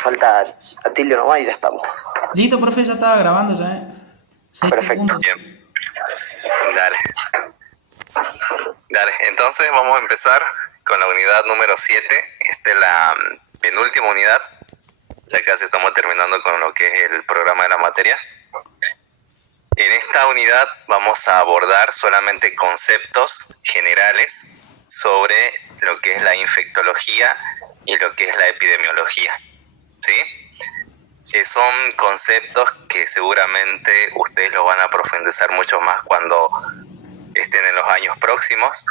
Falta Atilio nomás y ya estamos. Listo, profe, ya estaba grabando ya, 6 segundos. Bien, dale. Dale, entonces vamos a empezar con la unidad número 7. Esta es la penúltima unidad. Ya casi estamos terminando con lo que es el programa de la materia. En esta unidad vamos a abordar solamente conceptos generales sobre lo que es la infectología y lo que es la epidemiología, ¿sí? Son conceptos que seguramente ustedes lo van a profundizar mucho más cuando estén en los años próximos,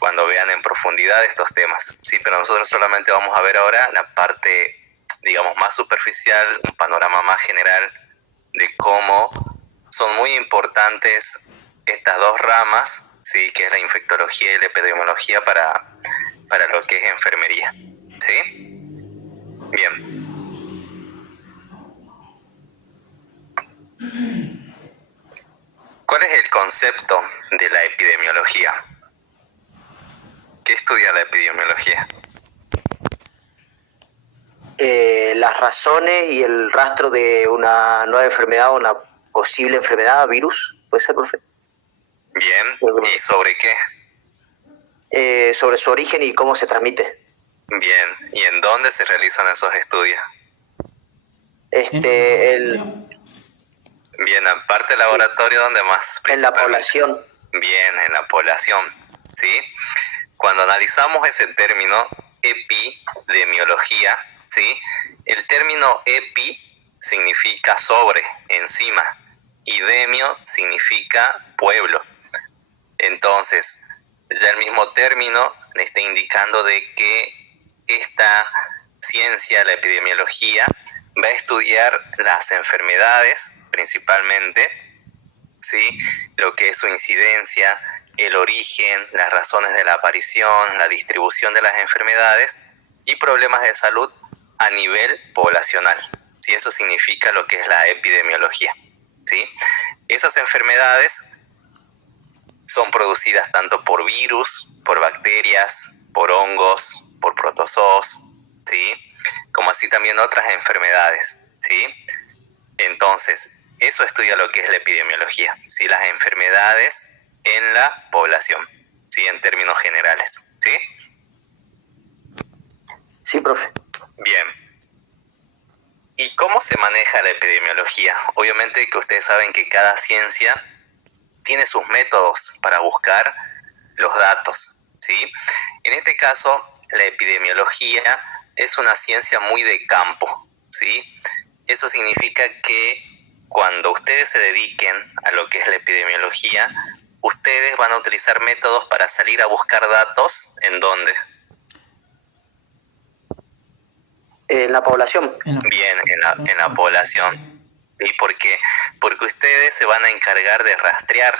cuando vean en profundidad estos temas, ¿sí? Pero nosotros solamente vamos a ver ahora la parte, digamos, más superficial, un panorama más general de cómo son muy importantes estas dos ramas, ¿sí? Que es la infectología y la epidemiología para lo que es enfermería, ¿sí? Bien. ¿Cuál es el concepto de la epidemiología? ¿Qué estudia la epidemiología? Las razones y el rastro de una nueva enfermedad o una posible enfermedad, virus, ¿puede ser, profe? Bien, ¿y sobre qué? Sobre su origen y cómo se transmite. Bien, ¿y en dónde se realizan esos estudios? Bien, aparte del laboratorio, ¿dónde más? En la población. Bien, en la población, ¿sí? Cuando analizamos ese término, epidemiología, ¿sí? El término epi significa sobre, encima, y demio significa pueblo. Entonces, ya el mismo término le está indicando de que esta ciencia, la epidemiología, va a estudiar las enfermedades principalmente, ¿sí? Lo que es su incidencia, el origen, las razones de la aparición, la distribución de las enfermedades y problemas de salud a nivel poblacional, ¿sí? Eso significa lo que es la epidemiología, ¿sí? Esas enfermedades son producidas tanto por virus, por bacterias, por hongos, por protozoos, ¿sí? Como así también otras enfermedades, ¿sí? Entonces, eso estudia lo que es la epidemiología, ¿sí? Las enfermedades en la población, ¿sí? En términos generales, ¿sí? Sí, profe. Bien. ¿Y cómo se maneja la epidemiología? Obviamente que ustedes saben que cada ciencia tiene sus métodos para buscar los datos, ¿sí? En este caso, la epidemiología es una ciencia muy de campo, ¿sí? Eso significa que cuando ustedes se dediquen a lo que es la epidemiología, ustedes van a utilizar métodos para salir a buscar datos, ¿en dónde? En la población. Bien, en la población. ¿Y por qué? Porque ustedes se van a encargar de rastrear,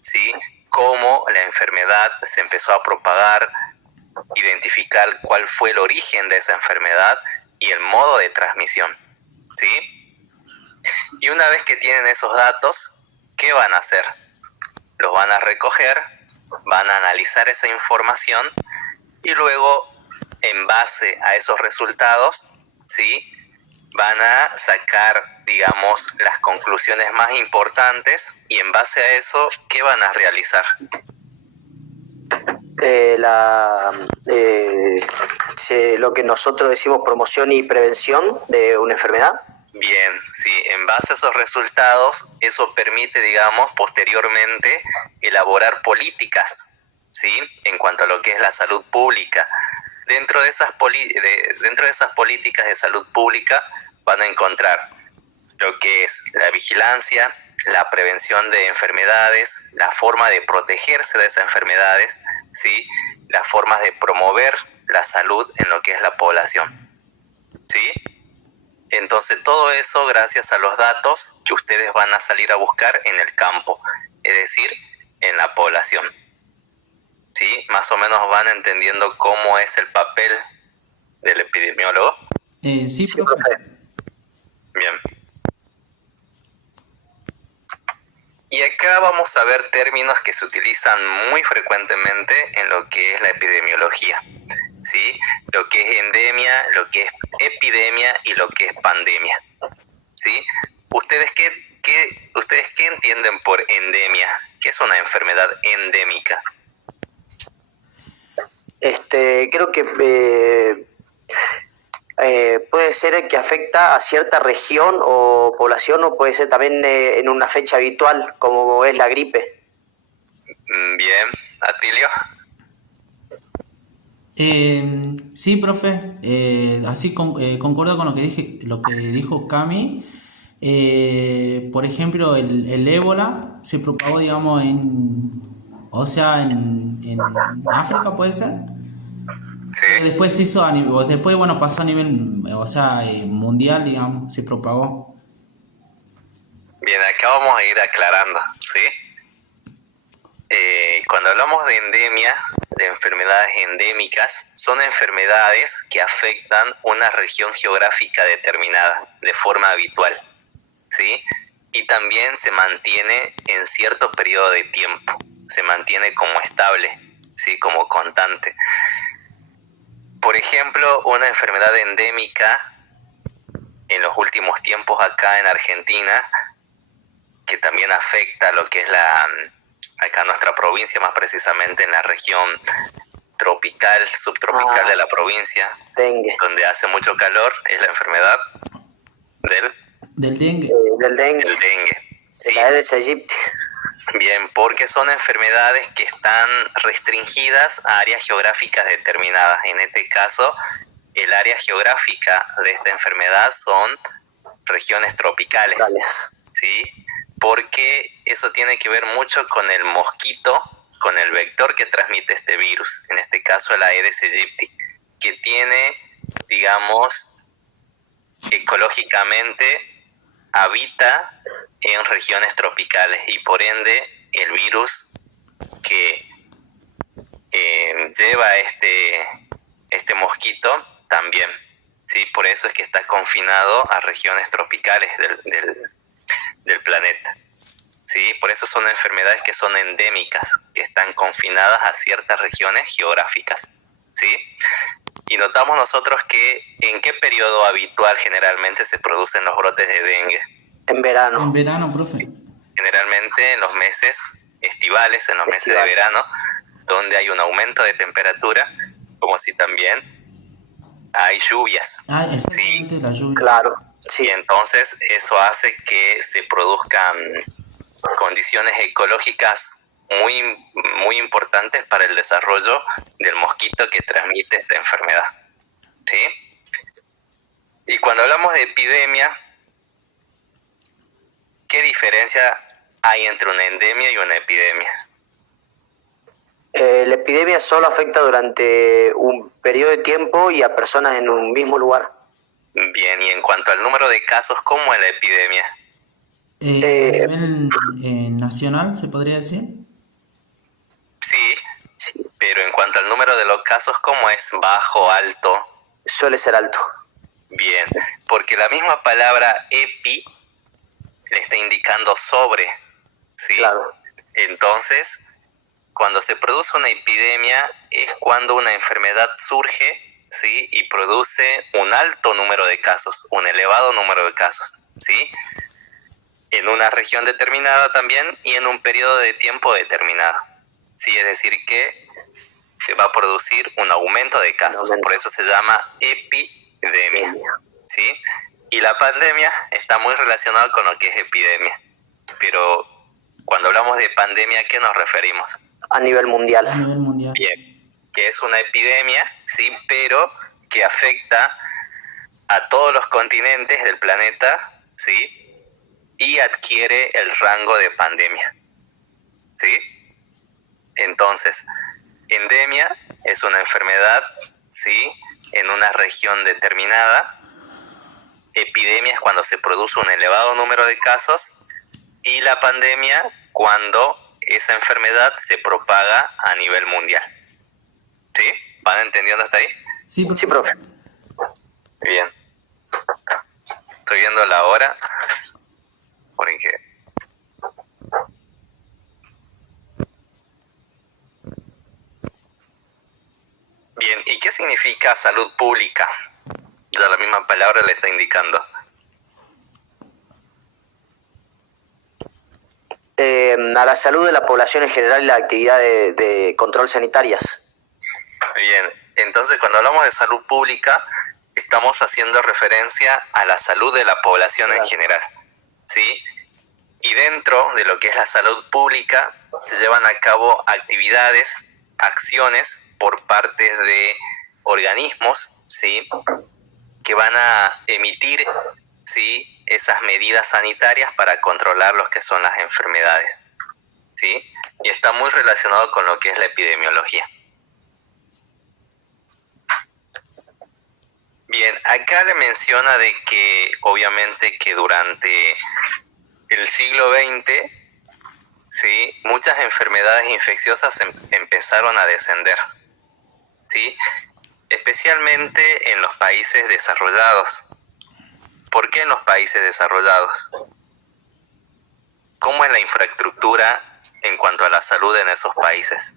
¿sí? Cómo la enfermedad se empezó a propagar, identificar cuál fue el origen de esa enfermedad y el modo de transmisión, ¿sí? Y una vez que tienen esos datos, ¿qué van a hacer? Los van a recoger, van a analizar esa información y luego, en base a esos resultados, ¿sí? Van a sacar, digamos, las conclusiones más importantes y en base a eso, ¿qué van a realizar? Lo que nosotros decimos promoción y prevención de una enfermedad. Bien, sí, en base a esos resultados, eso permite, digamos, posteriormente elaborar políticas, ¿sí? En cuanto a lo que es la salud pública. Dentro de esas políticas de salud pública van a encontrar lo que es la vigilancia, la prevención de enfermedades, la forma de protegerse de esas enfermedades, ¿sí? Las formas de promover la salud en lo que es la población, ¿sí? Entonces todo eso gracias a los datos que ustedes van a salir a buscar en el campo, es decir, en la población, ¿sí? Más o menos van entendiendo cómo es el papel del epidemiólogo. Sí, profe. Bien. Y acá vamos a ver términos que se utilizan muy frecuentemente en lo que es la epidemiología, ¿sí? Lo que es endemia, lo que es epidemia y lo que es pandemia, ¿sí? ¿Ustedes qué entienden por endemia? ¿Qué es una enfermedad endémica? Creo que puede ser que afecta a cierta región o población, o puede ser también en una fecha habitual, como es la gripe. Bien, Atilio. Sí, profe, así concuerdo con lo que dijo Cami. Por ejemplo, el ébola se propagó, digamos, en África, ¿puede ser? Sí. Después se hizo después, bueno, pasó a nivel, mundial, digamos, se propagó. Bien, acá vamos a ir aclarando, ¿sí? Cuando hablamos de endemia, de enfermedades endémicas, son enfermedades que afectan una región geográfica determinada de forma habitual, ¿sí? Y también se mantiene en cierto periodo de tiempo, se mantiene como estable, ¿sí? Como constante. Por ejemplo, una enfermedad endémica en los últimos tiempos acá en Argentina, que también afecta lo que es acá nuestra provincia, más precisamente en la región tropical, subtropical de la provincia, Dengue. donde hace mucho calor, es la enfermedad del dengue. Del dengue. El dengue. De Sí. la Aedes aegypti. Bien, porque son enfermedades que están restringidas a áreas geográficas determinadas. En este caso, el área geográfica de esta enfermedad son regiones tropicales, ¿sí? Porque eso tiene que ver mucho con el mosquito, con el vector que transmite este virus, en este caso la Aedes aegypti, que tiene, digamos, ecológicamente habita en regiones tropicales y por ende el virus que lleva este mosquito también, ¿sí? Por eso es que está confinado a regiones tropicales del planeta, ¿sí? Por eso son enfermedades que son endémicas, que están confinadas a ciertas regiones geográficas, ¿sí? Y notamos nosotros que en qué periodo habitual generalmente se producen los brotes de dengue. En verano. En verano, profe. Generalmente en los meses estivales, en los meses de verano, donde hay un aumento de temperatura, como si también hay lluvias. Exactamente, ¿sí? La lluvia. Claro, sí. Y entonces eso hace que se produzcan condiciones ecológicas muy importantes para el desarrollo del mosquito que transmite esta enfermedad, ¿sí? Y cuando hablamos de epidemia, ¿qué diferencia hay entre una endemia y una epidemia? La epidemia solo afecta durante un periodo de tiempo y a personas en un mismo lugar. Bien, y en cuanto al número de casos, ¿cómo es la epidemia? A nivel nacional, ¿se podría decir? Sí, pero en cuanto al número de los casos, ¿cómo es? ¿Bajo, alto? Suele ser alto. Bien, porque la misma palabra epi le está indicando sobre, ¿sí? Claro. Entonces, cuando se produce una epidemia es cuando una enfermedad surge, ¿sí? Y produce un alto número de casos, un elevado número de casos, ¿sí? En una región determinada también y en un periodo de tiempo determinado, ¿sí? Es decir que se va a producir un aumento de casos, por eso se llama epidemia, ¿sí? Y la pandemia está muy relacionada con lo que es epidemia, pero cuando hablamos de pandemia, ¿a qué nos referimos? A nivel mundial. A nivel mundial. Bien, que es una epidemia, sí, pero que afecta a todos los continentes del planeta, ¿sí? Y adquiere el rango de pandemia, ¿sí? Entonces, endemia es una enfermedad, ¿sí? En una región determinada. Epidemia es cuando se produce un elevado número de casos y la pandemia cuando esa enfermedad se propaga a nivel mundial. ¿Sí? ¿Van entendiendo hasta ahí? Sí, profe. Sí, profe. Bien. Estoy viendo la hora porque... Bien, ¿y qué significa significa salud pública? Ya la misma palabra le está indicando. A la salud de la población en general y la actividad de control sanitarias. Bien, entonces cuando hablamos de salud pública, estamos haciendo referencia a la salud de la población en general, ¿sí? Y dentro de lo que es la salud pública se llevan a cabo actividades, acciones por parte de organismos, ¿sí? Que van a emitir, ¿sí?, esas medidas sanitarias para controlar lo que son las enfermedades, ¿sí? Y está muy relacionado con lo que es la epidemiología. Bien, acá le menciona de que obviamente que durante el siglo XX, ¿sí?, muchas enfermedades infecciosas empezaron a descender, ¿sí?, especialmente en los países desarrollados. ¿Por qué en los países desarrollados? ¿Cómo es la infraestructura en cuanto a la salud en esos países?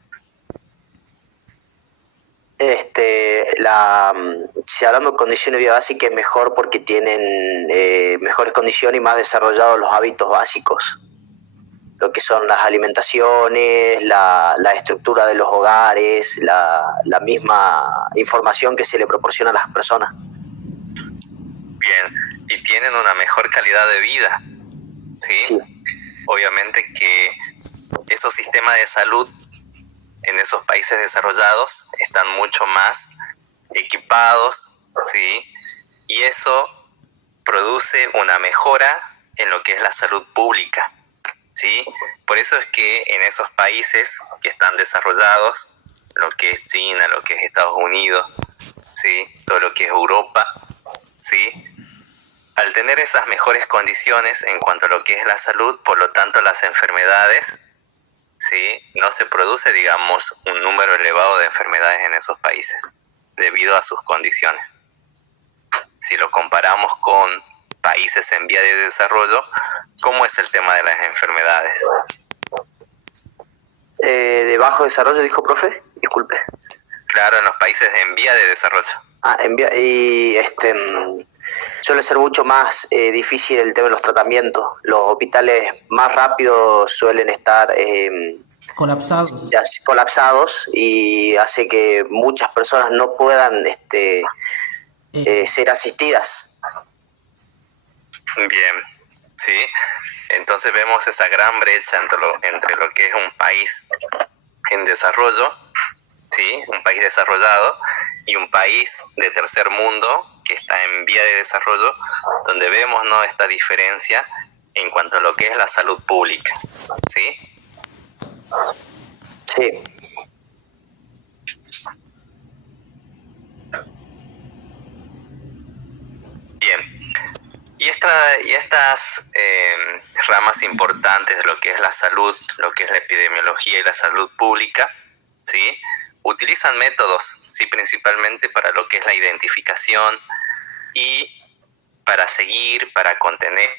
Si hablamos de condiciones biobásicas es mejor porque tienen mejores condiciones y más desarrollados los hábitos básicos, lo que son las alimentaciones, la estructura de los hogares, la misma información que se le proporciona a las personas. Bien, y tienen una mejor calidad de vida, ¿sí? Sí. Obviamente que esos sistemas de salud en esos países desarrollados están mucho más equipados, ¿sí? Y eso produce una mejora en lo que es la salud pública, ¿sí? Por eso es que en esos países que están desarrollados, lo que es China, lo que es Estados Unidos, ¿sí?, todo lo que es Europa, ¿sí?, al tener esas mejores condiciones en cuanto a lo que es la salud, por lo tanto las enfermedades, ¿sí?, no se produce, digamos, un número elevado de enfermedades en esos países debido a sus condiciones. Si lo comparamos con países en vía de desarrollo, ¿cómo es el tema de las enfermedades? ¿De bajo desarrollo, dijo, profe? Disculpe. Claro, en los países en vía de desarrollo. Suele ser mucho más difícil el tema de los tratamientos. Los hospitales más rápidos suelen estar colapsados y hace que muchas personas no puedan ser asistidas. Bien, sí. Entonces vemos esa gran brecha entre lo que es un país en desarrollo, ¿sí?, un país desarrollado, y un país de tercer mundo que está en vía de desarrollo, donde vemos, ¿no?, esta diferencia en cuanto a lo que es la salud pública, ¿sí? Sí. Bien. Y estas ramas importantes de lo que es la salud, lo que es la epidemiología y la salud pública, ¿sí?, utilizan métodos, sí, principalmente para lo que es la identificación y para seguir, para contener,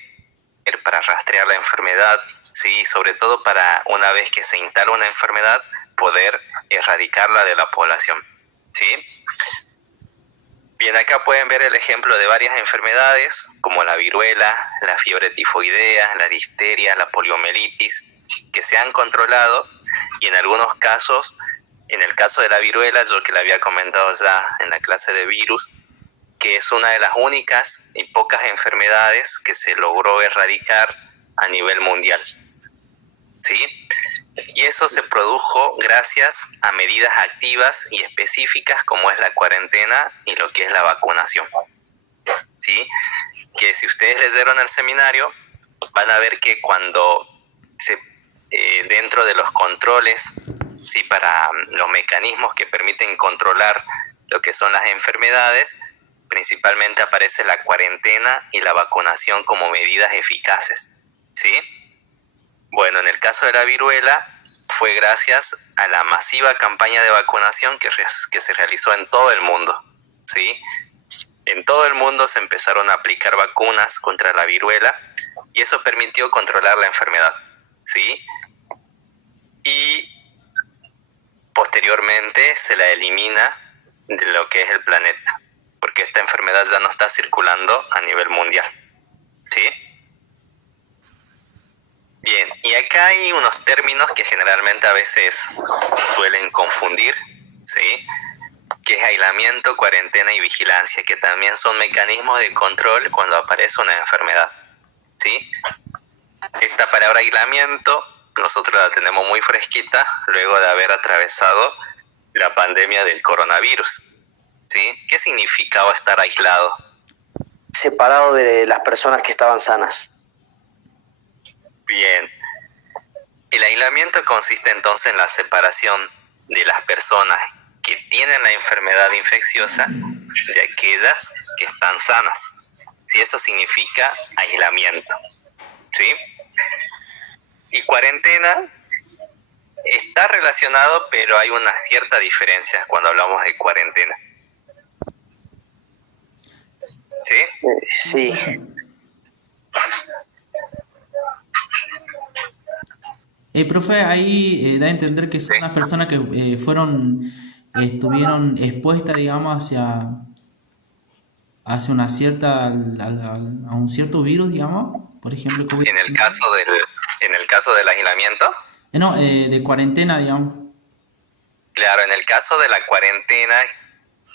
para rastrear la enfermedad, sí, sobre todo para, una vez que se instala una enfermedad, poder erradicarla de la población, ¿sí? Bien, acá pueden ver el ejemplo de varias enfermedades como la viruela, la fiebre tifoidea, la difteria, la poliomielitis, que se han controlado, y en algunos casos, en el caso de la viruela, yo que le había comentado ya en la clase de virus, que es una de las únicas y pocas enfermedades que se logró erradicar a nivel mundial, ¿sí? Y eso se produjo gracias a medidas activas y específicas como es la cuarentena y lo que es la vacunación, ¿sí? Que si ustedes leyeron el seminario, van a ver que cuando dentro de los controles, sí, para los mecanismos que permiten controlar lo que son las enfermedades, principalmente aparece la cuarentena y la vacunación como medidas eficaces, ¿sí? Bueno, en el caso de la viruela fue gracias a la masiva campaña de vacunación que se realizó en todo el mundo, ¿sí? En todo el mundo se empezaron a aplicar vacunas contra la viruela y eso permitió controlar la enfermedad, ¿sí? Y posteriormente se la elimina de lo que es el planeta, porque esta enfermedad ya no está circulando a nivel mundial, ¿sí? Bien, y acá hay unos términos que generalmente a veces suelen confundir, ¿sí? Que es aislamiento, cuarentena y vigilancia, que también son mecanismos de control cuando aparece una enfermedad, ¿sí? Esta palabra aislamiento nosotros la tenemos muy fresquita luego de haber atravesado la pandemia del coronavirus, ¿sí? ¿Qué significaba estar aislado? Separado de las personas que estaban sanas. Bien. El aislamiento consiste entonces en la separación de las personas que tienen la enfermedad infecciosa de aquellas que están sanas. ¿Sí? Eso significa aislamiento, ¿sí? Y cuarentena está relacionado, pero hay una cierta diferencia cuando hablamos de cuarentena. ¿Sí? Sí. Profe, ahí da a entender que son las personas que estuvieron expuestas, digamos, hacia una cierta, a un cierto virus, digamos, por ejemplo, COVID. En el caso del aislamiento. No, de cuarentena, digamos. Claro, en el caso de la cuarentena,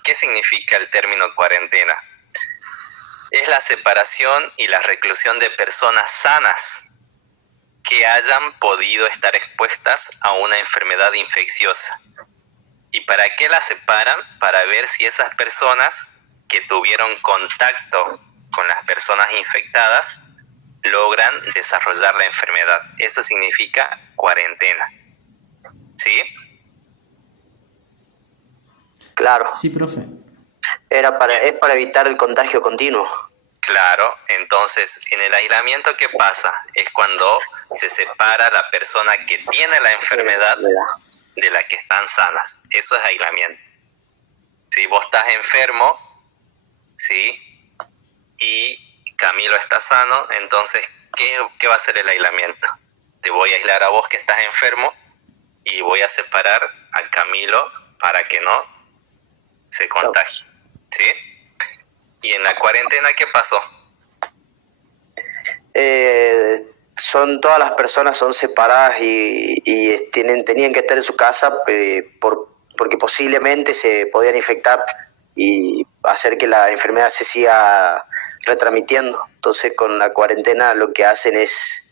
¿qué significa el término cuarentena? Es la separación y la reclusión de personas sanas que hayan podido estar expuestas a una enfermedad infecciosa. ¿Y para qué las separan? Para ver si esas personas que tuvieron contacto con las personas infectadas logran desarrollar la enfermedad. Eso significa cuarentena. ¿Sí? Claro. Sí, profe. Es para evitar el contagio continuo. Claro, entonces en el aislamiento, ¿qué pasa? Es cuando se separa la persona que tiene la enfermedad de la que están sanas. Eso es aislamiento. Si vos estás enfermo, ¿sí? Y Camilo está sano, entonces, ¿qué va a ser el aislamiento? Te voy a aislar a vos que estás enfermo y voy a separar a Camilo para que no se contagie, ¿sí? Y en la cuarentena, ¿qué pasó? Todas las personas son separadas y tenían que estar en su casa porque posiblemente se podían infectar y hacer que la enfermedad se siga retransmitiendo. Entonces, con la cuarentena lo que hacen es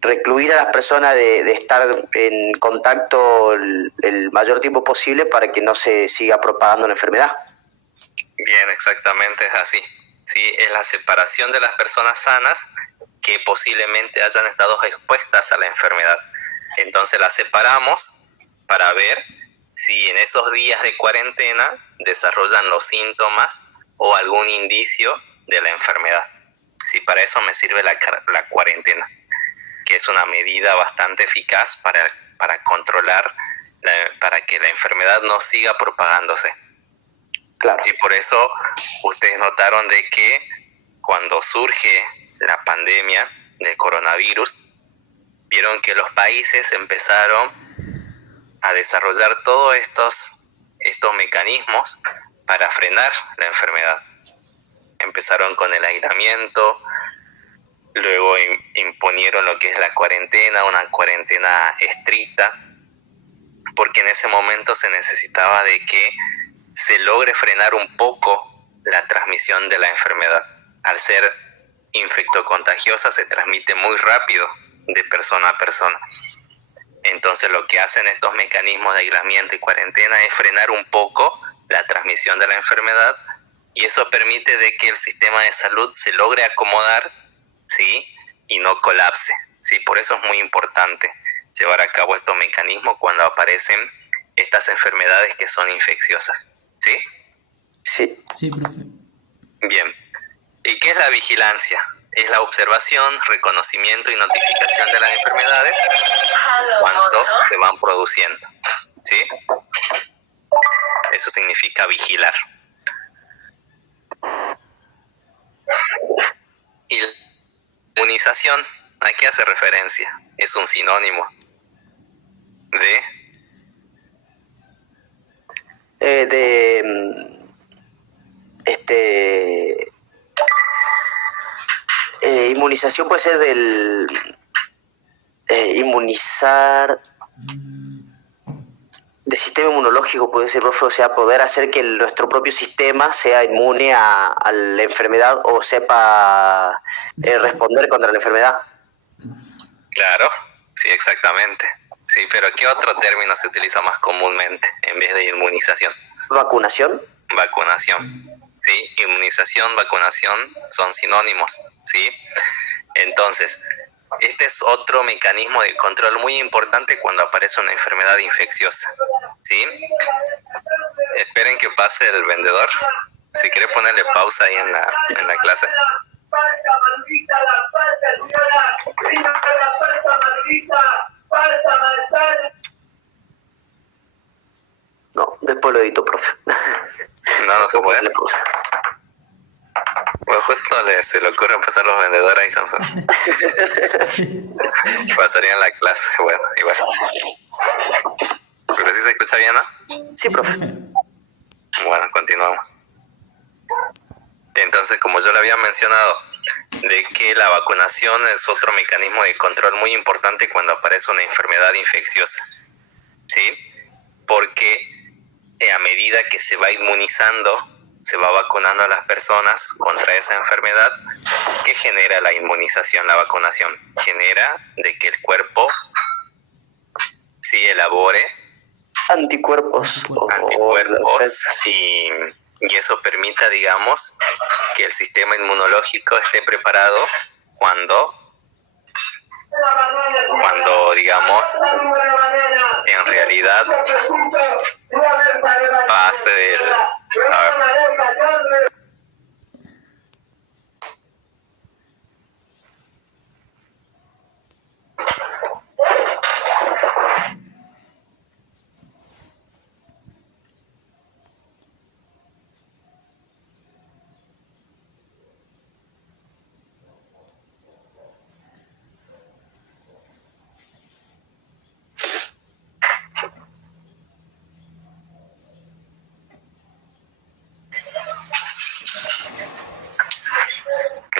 recluir a las personas de estar en contacto el mayor tiempo posible para que no se siga propagando la enfermedad. Bien, exactamente es así. Sí, es la separación de las personas sanas que posiblemente hayan estado expuestas a la enfermedad. Entonces las separamos para ver si en esos días de cuarentena desarrollan los síntomas o algún indicio de la enfermedad. Sí, para eso me sirve la cuarentena, que es una medida bastante eficaz para controlar, para que la enfermedad no siga propagándose. Claro. Sí, por eso ustedes notaron de que cuando surge la pandemia del coronavirus, vieron que los países empezaron a desarrollar todos estos mecanismos para frenar la enfermedad. Empezaron con el aislamiento, luego imponieron lo que es la cuarentena, una cuarentena estricta, porque en ese momento se necesitaba de que se logre frenar un poco la transmisión de la enfermedad. Al ser infectocontagiosa se transmite muy rápido de persona a persona. Entonces lo que hacen estos mecanismos de aislamiento y cuarentena es frenar un poco la transmisión de la enfermedad y eso permite de que el sistema de salud se logre acomodar, ¿sí? Y no colapse, ¿sí? Por eso es muy importante llevar a cabo estos mecanismos cuando aparecen estas enfermedades que son infecciosas. ¿Sí? Sí. Sí, profe. Bien. ¿Y qué es la vigilancia? Es la observación, reconocimiento y notificación de las enfermedades cuando se van produciendo. ¿Sí? Eso significa vigilar. Y la inmunización, ¿a qué hace referencia? Es un sinónimo de De inmunización puede ser del inmunizar de sistema inmunológico, puede ser, profe, o sea, poder hacer que nuestro propio sistema sea inmune a la enfermedad o sepa responder contra la enfermedad. Claro, sí, exactamente. Sí, pero ¿qué otro término se utiliza más comúnmente en vez de inmunización? ¿Vacunación? Vacunación. Sí, inmunización, vacunación son sinónimos, ¿sí? Entonces, este es otro mecanismo de control muy importante cuando aparece una enfermedad infecciosa, ¿sí? Esperen que pase el vendedor. Si quiere ponerle pausa ahí en la clase. Falsa maldita, la falsa señora, viva la falsa maldita, falsa maldita. No, después lo edito, profe. No se puede. Ponerle pausa. Pues justo se le ocurre pasar los vendedores ahí con su... Pasarían la clase, bueno, igual. Pero sí se escucha bien, ¿no? Sí, profe. Bueno, continuamos. Entonces, como yo le había mencionado, de que la vacunación es otro mecanismo de control muy importante cuando aparece una enfermedad infecciosa, ¿sí? Porque a medida que se va inmunizando, se va vacunando a las personas contra esa enfermedad, ¿qué genera la inmunización, la vacunación? Genera de que el cuerpo sí elabore Anticuerpos. y eso permita, digamos, que el sistema inmunológico esté preparado cuando digamos, en realidad pase del...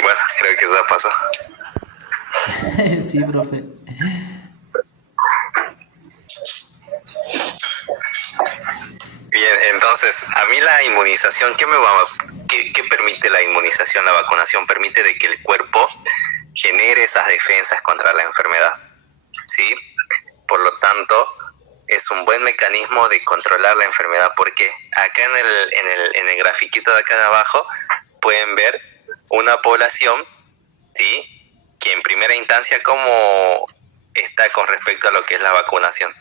Bueno, creo que ya pasó. Sí, profe. Bien, entonces, a mí la inmunización, ¿qué permite la inmunización? La vacunación permite de que el cuerpo genere esas defensas contra la enfermedad, ¿sí? Por lo tanto, es un buen mecanismo de controlar la enfermedad, porque acá en el grafiquito de acá de abajo pueden ver una población, ¿sí?, que en primera instancia cómo está con respecto a lo que es la vacunación.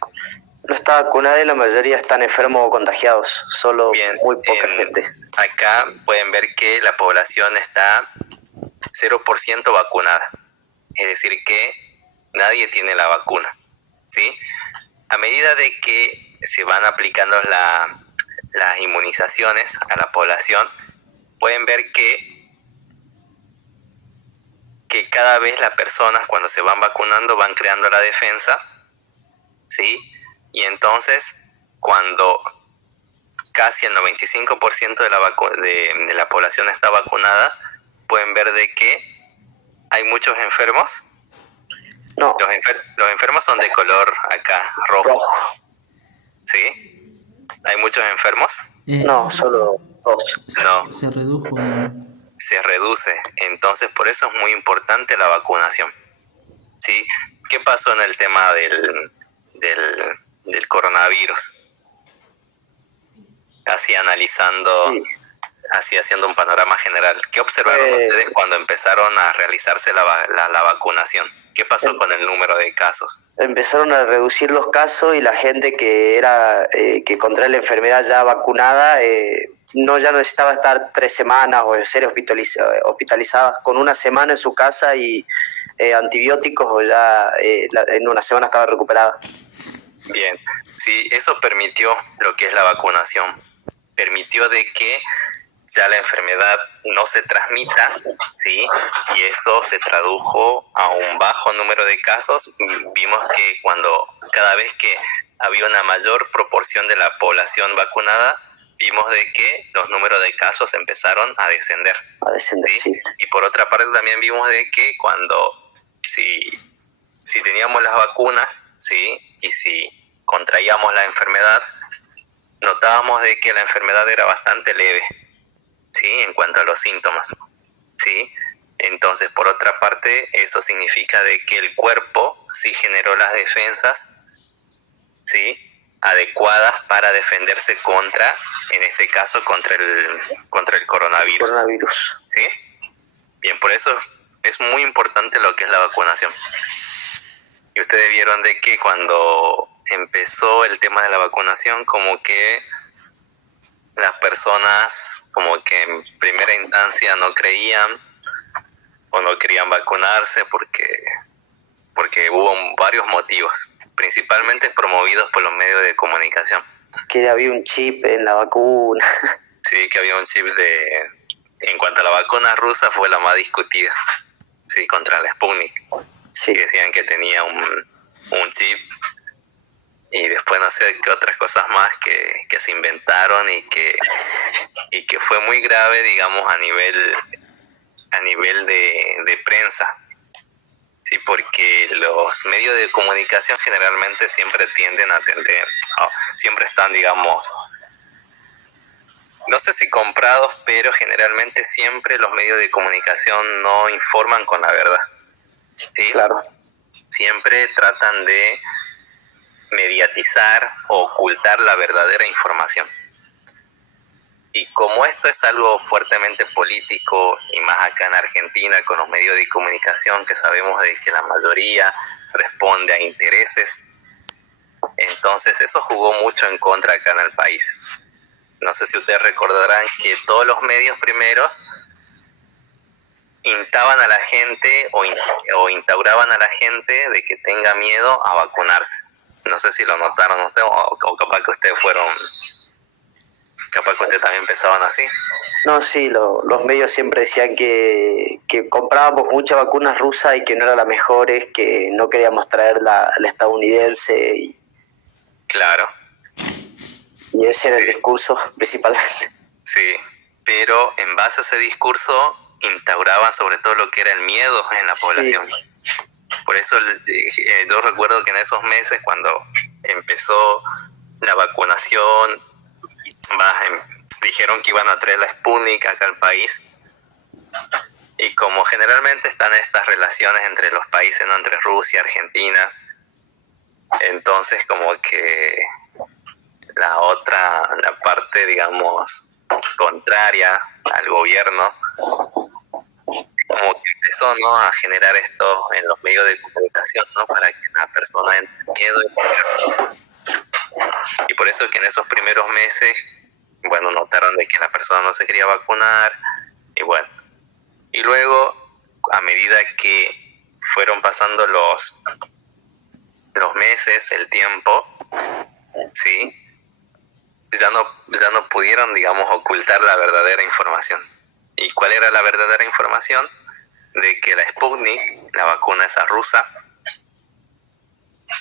No está vacunada y la mayoría están enfermos o contagiados, solo Bien, muy poca gente. Acá pueden ver que la población está 0% vacunada, es decir que nadie tiene la vacuna, ¿sí? A medida de que se van aplicando las inmunizaciones a la población, pueden ver que cada vez las personas cuando se van vacunando van creando la defensa, ¿sí? Y entonces cuando casi el 95% de la población está vacunada, pueden ver de que hay muchos enfermos. No. Los enfermos son de color acá, rojo. ¿Sí? ¿Hay muchos enfermos? No, solo 2. No. Se redujo. Se reduce. Entonces, por eso es muy importante la vacunación. ¿Sí? ¿Qué pasó en el tema del coronavirus? Así analizando, Sí. así haciendo un panorama general. ¿Qué observaron ustedes cuando empezaron a realizarse la vacunación? ¿Qué pasó con el número de casos? Empezaron a reducir los casos y la gente que que contrae la enfermedad ya vacunada ya no necesitaba estar 3 semanas o ser hospitalizadas. Con 1 semana en su casa y antibióticos o ya en 1 semana estaba recuperada. Bien, sí, eso permitió lo que es la vacunación. Permitió de que ya la enfermedad no se transmita, ¿sí? Y eso se tradujo a un bajo número de casos. Vimos que cada vez que había una mayor proporción de la población vacunada, vimos de que los números de casos empezaron a descender. A descender, ¿sí? sí. Y por otra parte también vimos de que si teníamos las vacunas, ¿sí? Y si contraíamos la enfermedad, notábamos de que la enfermedad era bastante leve, ¿sí? En cuanto a los síntomas, ¿sí? Entonces, por otra parte, eso significa de que el cuerpo sí generó las defensas, ¿sí? Adecuadas para defenderse contra, en este caso, contra el coronavirus. ¿Sí? Bien, por eso es muy importante lo que es la vacunación. Y ustedes vieron de que cuando empezó el tema de la vacunación, como que las personas como que en primera instancia no creían o no querían vacunarse porque hubo varios motivos, principalmente promovidos por los medios de comunicación. Que había un chip en la vacuna. Sí, que había un chip en cuanto a la vacuna rusa fue la más discutida, sí, contra la Sputnik. Sí. Que decían que tenía un chip y después no sé qué otras cosas más que se inventaron y que fue muy grave, digamos, a nivel de prensa. Sí, porque los medios de comunicación generalmente siempre tienden a siempre están, digamos, no sé si comprados, pero generalmente siempre los medios de comunicación no informan con la verdad. ¿Sí? Claro. Siempre tratan de mediatizar o ocultar la verdadera información. Y como esto es algo fuertemente político, y más acá en Argentina con los medios de comunicación, que sabemos de que la mayoría responde a intereses, entonces eso jugó mucho en contra acá en el país. No sé si ustedes recordarán que todos los medios primeros instaban a la gente o instauraban a la gente de que tenga miedo a vacunarse. No sé si lo notaron ustedes o capaz que ustedes también pensaban así. No, sí, los medios siempre decían que comprábamos muchas vacunas rusas y que no eran las mejores, que no queríamos traer la estadounidense. Claro. Y ese era el discurso principalmente. Sí, pero en base a ese discurso instauraban sobre todo lo que era el miedo en la población. Sí. Por eso yo recuerdo que en esos meses cuando empezó la vacunación, dijeron que iban a traer la Sputnik acá al país, y como generalmente están estas relaciones entre los países, ¿no? Entre Rusia, Argentina, entonces como que la parte, digamos, contraria al gobierno, como que empezó, ¿no? A generar esto en los medios de comunicación, ¿no? Para que la persona entre miedo y por eso que en esos primeros meses, bueno, notaron de que la persona no se quería vacunar, y bueno, y luego a medida que fueron pasando los meses, el tiempo, sí, ya no pudieron, digamos, ocultar la verdadera información. ¿Y cuál era la verdadera información? De que la Sputnik, la vacuna esa rusa,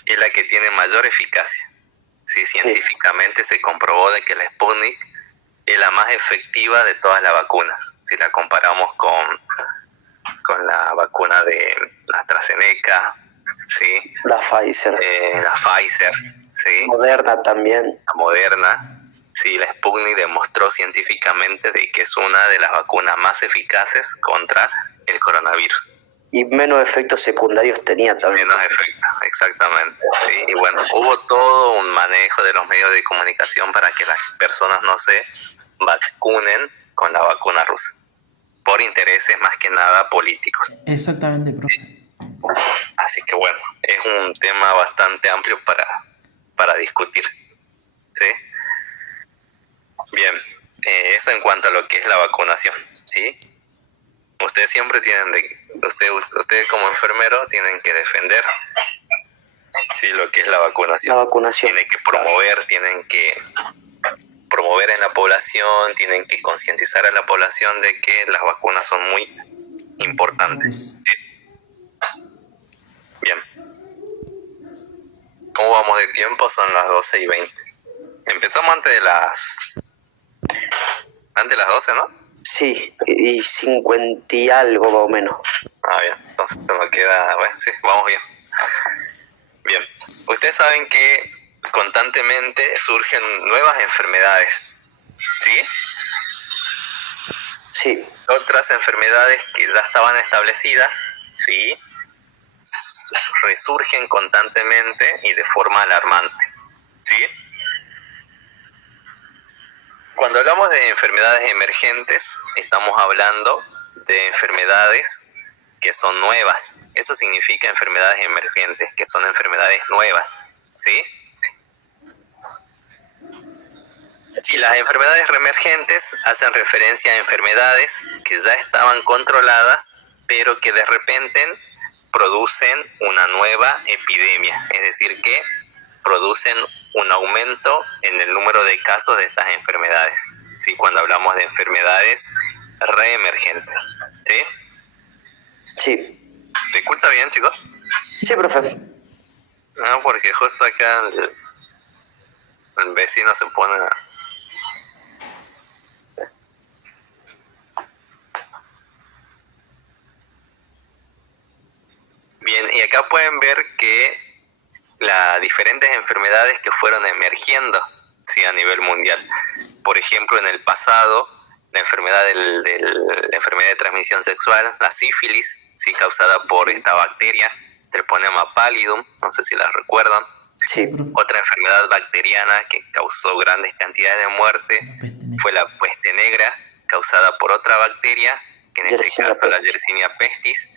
es la que tiene mayor eficacia. Sí, científicamente se comprobó de que la Sputnik es la más efectiva de todas las vacunas. Si la comparamos con la vacuna de AstraZeneca, ¿sí? La Pfizer. ¿sí? Moderna también. La Moderna. Sí, la Sputnik demostró científicamente de que es una de las vacunas más eficaces contra el coronavirus. Y menos efectos secundarios tenía también. Menos efectos, exactamente. Sí, y bueno, hubo todo un manejo de los medios de comunicación para que las personas no se vacunen con la vacuna rusa, por intereses más que nada políticos. Exactamente, profe. Así que bueno, es un tema bastante amplio para discutir. ¿Sí? Bien, eso en cuanto a lo que es la vacunación, ¿sí? Ustedes siempre ustedes como enfermero tienen que defender, sí, lo que es la vacunación. La vacunación. Tienen que tienen que promover en la población, tienen que concientizar a la población de que las vacunas son muy importantes. ¿Sí? Bien. ¿Cómo vamos de tiempo? Son las 12:20. Empezamos antes de las Antes de las 12, ¿no? Sí, y 50 y algo más o menos. Ah, bien. Entonces nos queda... Bueno, sí, vamos bien. Bien. Ustedes saben que constantemente surgen nuevas enfermedades, ¿sí? Sí, Otras enfermedades que ya estaban establecidas, ¿sí? Resurgen constantemente y de forma alarmante, ¿sí? Cuando hablamos de enfermedades emergentes, estamos hablando de enfermedades que son nuevas. Eso significa enfermedades emergentes, que son enfermedades nuevas, ¿sí? Y las enfermedades reemergentes hacen referencia a enfermedades que ya estaban controladas, pero que de repente producen una nueva epidemia, es decir, que producen un aumento en el número de casos de estas enfermedades, ¿sí? Cuando hablamos de enfermedades reemergentes, ¿sí? sí. ¿Se escucha bien, chicos? Sí, profe. No, porque justo acá el vecino se pone a... Bien, y acá pueden ver que las diferentes enfermedades que fueron emergiendo, ¿sí? A nivel mundial. Por ejemplo, en el pasado, la enfermedad la enfermedad de transmisión sexual, la sífilis, ¿sí? Causada por esta bacteria, Treponema pallidum, no sé si la recuerdan. Sí, profe. Otra enfermedad bacteriana que causó grandes cantidades de muerte La peste negra. fue la peste negra, causada por otra bacteria, que en este Yersinia caso la pestis. Yersinia pestis.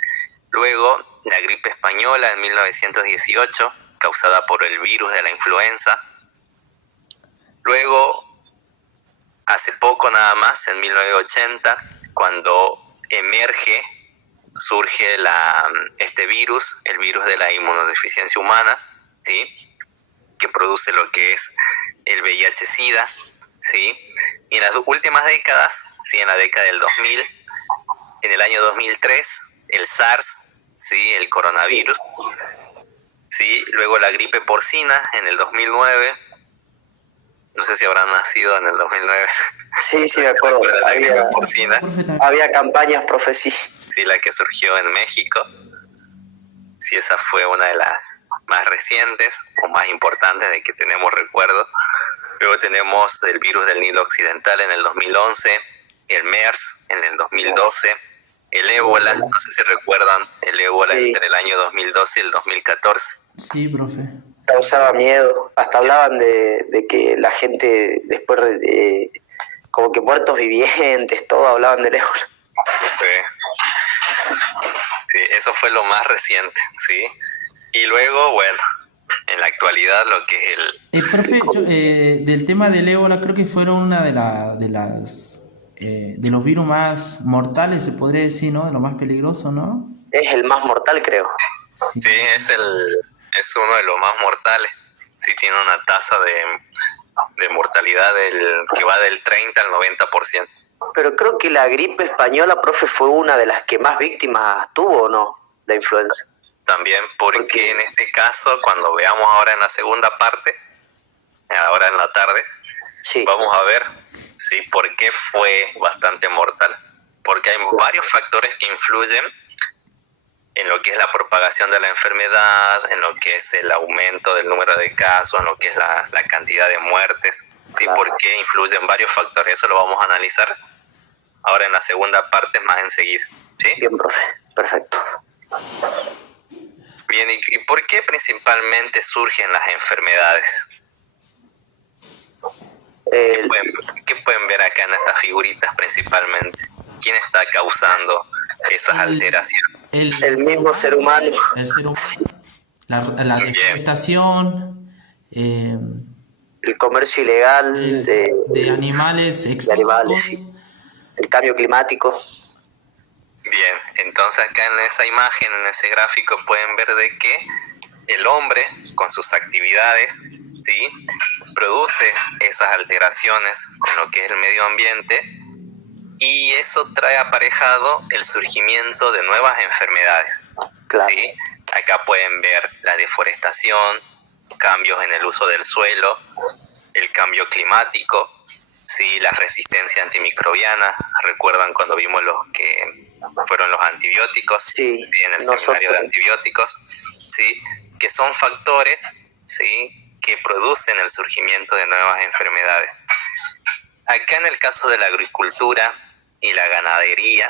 Luego, la gripe española en 1918, causada por el virus de la influenza. Luego, hace poco nada más, en 1980, cuando surge este virus, el virus de la inmunodeficiencia humana, ¿sí? Que produce lo que es el VIH-Sida, ¿sí? Y en las últimas décadas, ¿sí? En la década del 2000, en el año 2003, el SARS, ¿sí? El coronavirus, ¿sí? Luego la gripe porcina en el 2009, no sé si habrán nacido en el 2009. Sí, sí, me acuerdo. La gripe porcina, Profe, también. Había campañas, profe, sí. sí, la que surgió en México. Sí, esa fue una de las más recientes o más importantes de que tenemos recuerdo. Luego tenemos el virus del Nilo Occidental en el 2011, el MERS en el 2012, el ébola, no sé si recuerdan, el ébola Sí. entre el año 2012 y el 2014. Sí, profe. Causaba miedo. Hasta hablaban de que la gente después, como que muertos vivientes, todo hablaban del ébola. Sí, eso fue lo más reciente, ¿sí? Y luego, bueno, en la actualidad lo que es Profe, del tema del ébola, creo que fueron una de los virus más mortales, se podría decir, ¿no? De lo más peligroso, ¿no? Es el más mortal, creo. Sí. Sí, es uno de los más mortales. Sí, tiene una tasa de mortalidad que va del 30 al 90%. Pero creo que la gripe española, profe, fue una de las que más víctimas tuvo, ¿o no? La influenza. También porque en este caso, cuando veamos ahora en la segunda parte, ahora en la tarde, Sí, vamos a ver, sí, por qué fue bastante mortal. Porque hay varios factores que influyen en lo que es la propagación de la enfermedad, en lo que es el aumento del número de casos, en lo que es la cantidad de muertes, ¿sí? Claro. Porque influyen varios factores. Eso lo vamos a analizar ahora en la segunda parte más enseguida, ¿sí? bien, profe. Perfecto. Bien, ¿y por qué principalmente surgen las enfermedades? ¿Qué pueden ver acá en estas figuritas principalmente? ¿Quién está causando esas alteraciones? El mismo ser humano. El ser humano. La deforestación, El comercio ilegal de animales de exóticos. animales, sí. El cambio climático. Bien, entonces acá en esa imagen, en ese gráfico, pueden ver de que el hombre, con sus actividades, ¿sí? Produce esas alteraciones en lo que es el medio ambiente, y eso trae aparejado el surgimiento de nuevas enfermedades. Claro. ¿Sí? Acá pueden ver la deforestación, cambios en el uso del suelo, el cambio climático, sí, la resistencia antimicrobiana. ¿Recuerdan cuando vimos los que fueron los antibióticos? Sí, En el seminario de antibióticos, sí, que son factores, sí, que producen el surgimiento de nuevas enfermedades. Acá en el caso de la agricultura y la ganadería,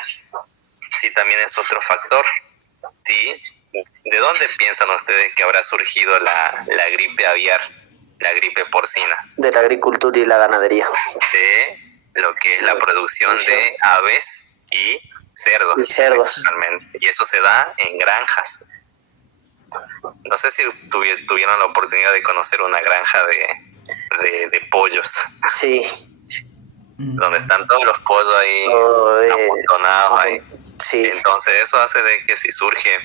sí, también es otro factor, sí. ¿De dónde piensan ustedes que habrá surgido la gripe aviar, la gripe porcina? De la agricultura y la ganadería. De lo que es la producción de aves y cerdos. Y cerdos. Principalmente. Y eso se da en granjas. No sé si tuvieron la oportunidad de conocer una granja de pollos. Sí. Donde están todos los pollos ahí amontonados ahí. Sí. Entonces eso hace de que si surge